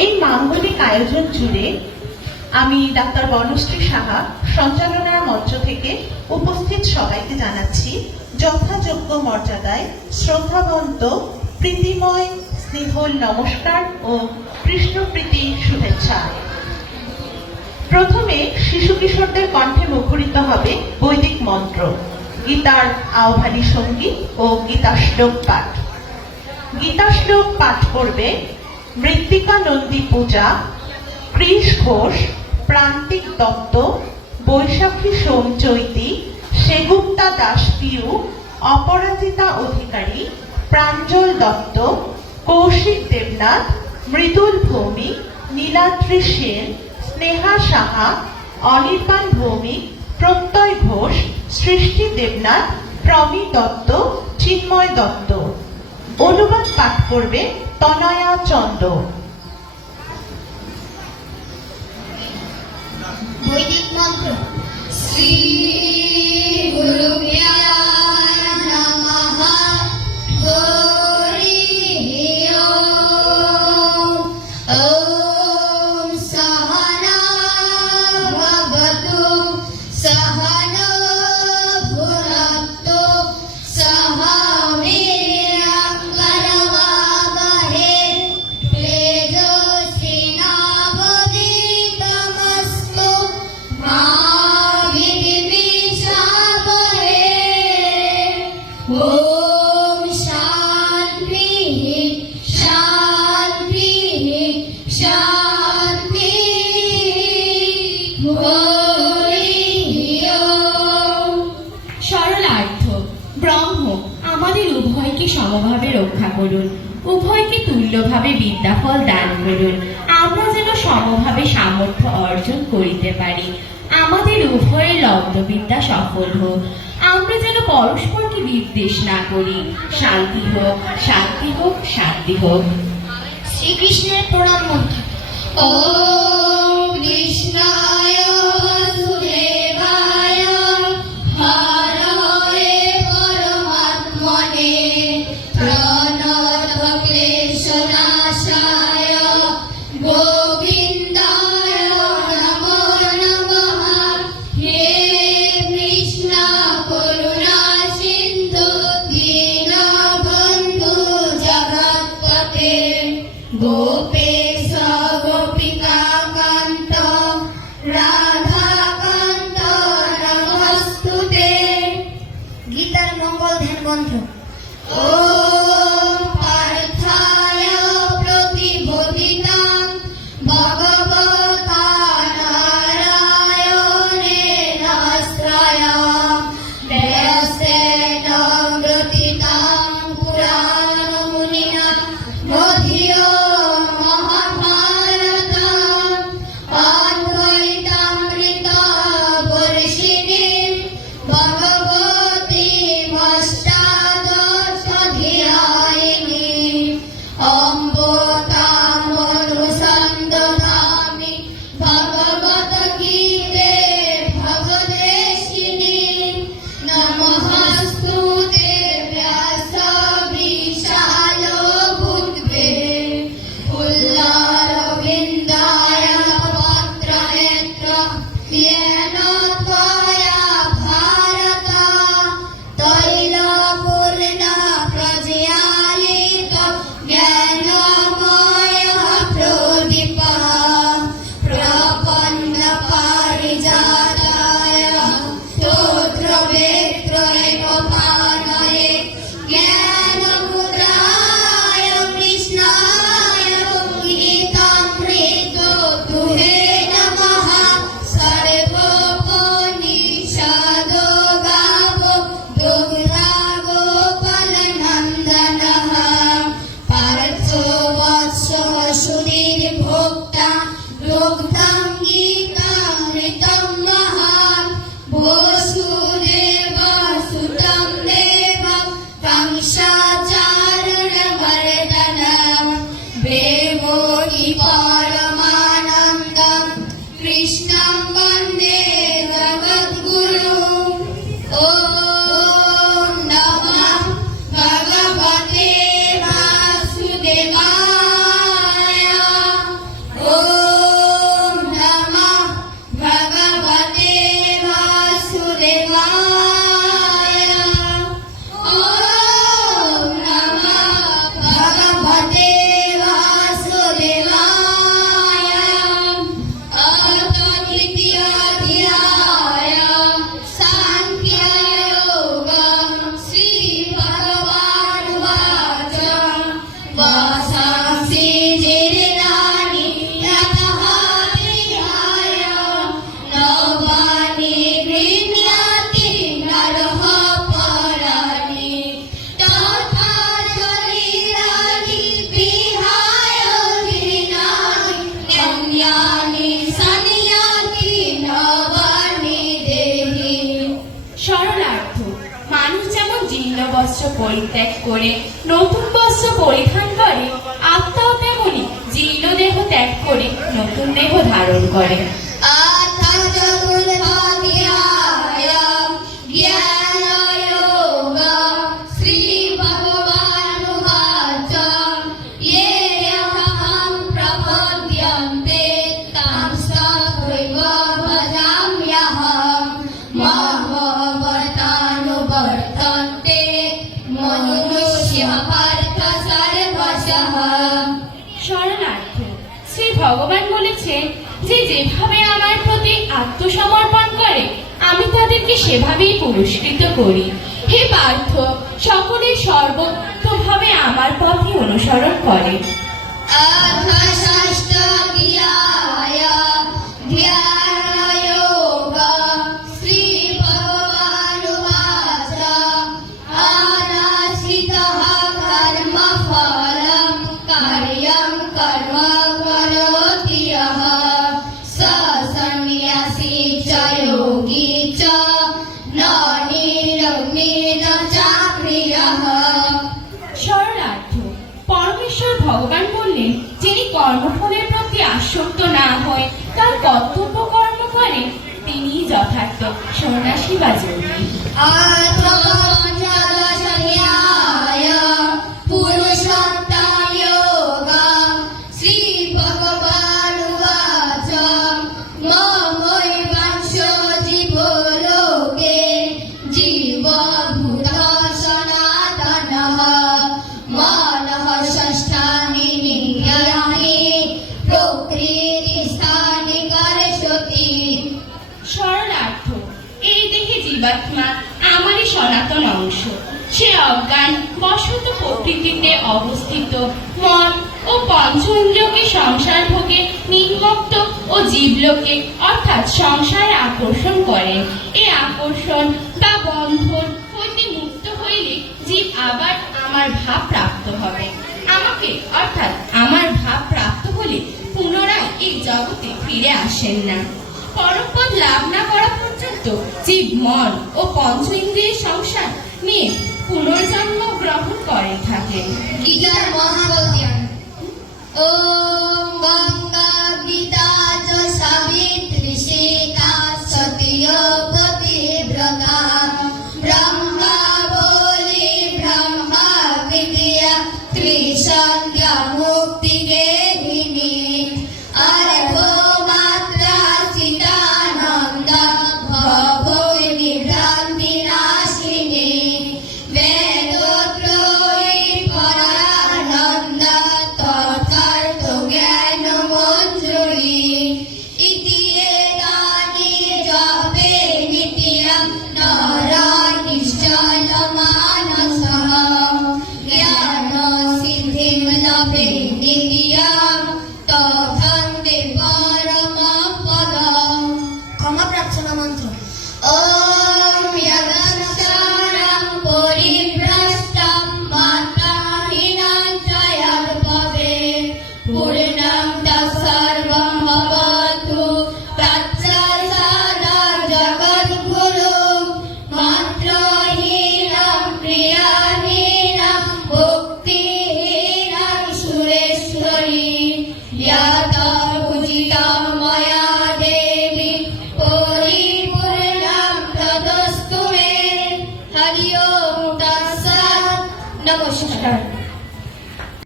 এই মাঙ্গলিক আয়োজন জুড়ে আমি ডাক্তার বনশ্রী সাহা সঞ্চালনার মঞ্চ থেকে উপস্থিত সবাইকে জানাচ্ছি যথাযোগ্য মর্যাদায় শ্রদ্ধাবন্ত, প্রীতিময়, স্নেহল নমস্কার ও কৃষ্ণপ্রীতি শুভেচ্ছা। প্রথমে শিশু কিশোরদের কণ্ঠে মুখরিত হবে বৈদিক মন্ত্র, গীতার আহ্বানী সংগীত ও গীতাশ্লোক পাঠ। গীতাশ্লোক পাঠ করবে মৃত্তিকা নন্দী পূজা, কৃষ ঘোষ, প্রান্তিক দত্ত, বৈশাখী সোম চৈতি, সেগুপ্তা দাস পিউ, অপরাজিতা অধিকারী, প্রাঞ্জল দত্ত, কৌশিক দেবনাথ, মৃদুল ভৌমিক, নীলাদ্রি সেন, স্নেহা সাহা, অনির্বাণ ভৌমিক, প্রত্যয় ঘোষ, সৃষ্টি দেবনাথ, প্রমী দত্ত, চিন্ময় দত্ত। অনুবাদ পাঠ করবে তনয়া চন্দ্র। বৈদিক মন্ত্র। শ্রী গুরুভ্যা উভয়কে সমভাবে রক্ষা করুন। উভয়কে তুল্যভাবে বিদ্যাফল দান করুন। আমরা যেন সমভাবে সামর্থ্য অর্জন করিতে পারি। আমাদের উভয়ের লব্ধবিদ্যা সফল হোক। আমরা যেন পরস্পরকে বিদ্বেষ না করি। শান্তি হোক শান্তি হোক শান্তি হোক। শ্রীকৃষ্ণের প্রণাম মন্ত্র। ওম কৃষ্ণায় রাধাকান্ত নমস্তুতে। গীতার মঙ্গল ধ্যান মন্ত্র ওম পরিত্যাগ করে নতুন বস্ত্র পরিধান করে আত্মাও তেমনি জীর্ণ দেহ ত্যাগ করে নতুন দেহ ধারণ করে। अथ আত্মসমর্পণ করে, আমি তাদেরকে সেভাবেই পুরস্কৃত করি। হে পার্থ, সকলে সর্বোত্তভাবে আমার পথে অনুসরণ করে। ভগবান বললেন, যিনি কর্মফলের প্রতি আসক্ত না হয় তার কর্তব্য কর্ম করে তিনি যথার্থ। সন্ন্যাসী বা জীবাত্মা আমারই সনাতন অংশ। সে অজ্ঞান বসত প্রকৃতিতে অবস্থিত। মন ও পঞ্চ সংসার ভোগে, নির্মুক্ত ও জীবলোকে অর্থাৎ সংসারে আকর্ষণ করেন এই আকর্ষণ বা বন্ধন হইতে মুক্ত হইলে জীব আবার আমার ভাব প্রাপ্ত হবে। আমাকে অর্থাৎ আমার ভাব প্রাপ্ত হলে পুনরায় এই জগতে ফিরে আসেন না। পরপদ লাভ না করা পর্যন্ত জীব মন ও পঞ্চ ইন্দ্রিয়ের সংসার নিয়ে পুনর্জন্ম গ্রহণ করে থাকেন। গীতার মহাবদ্যান ওম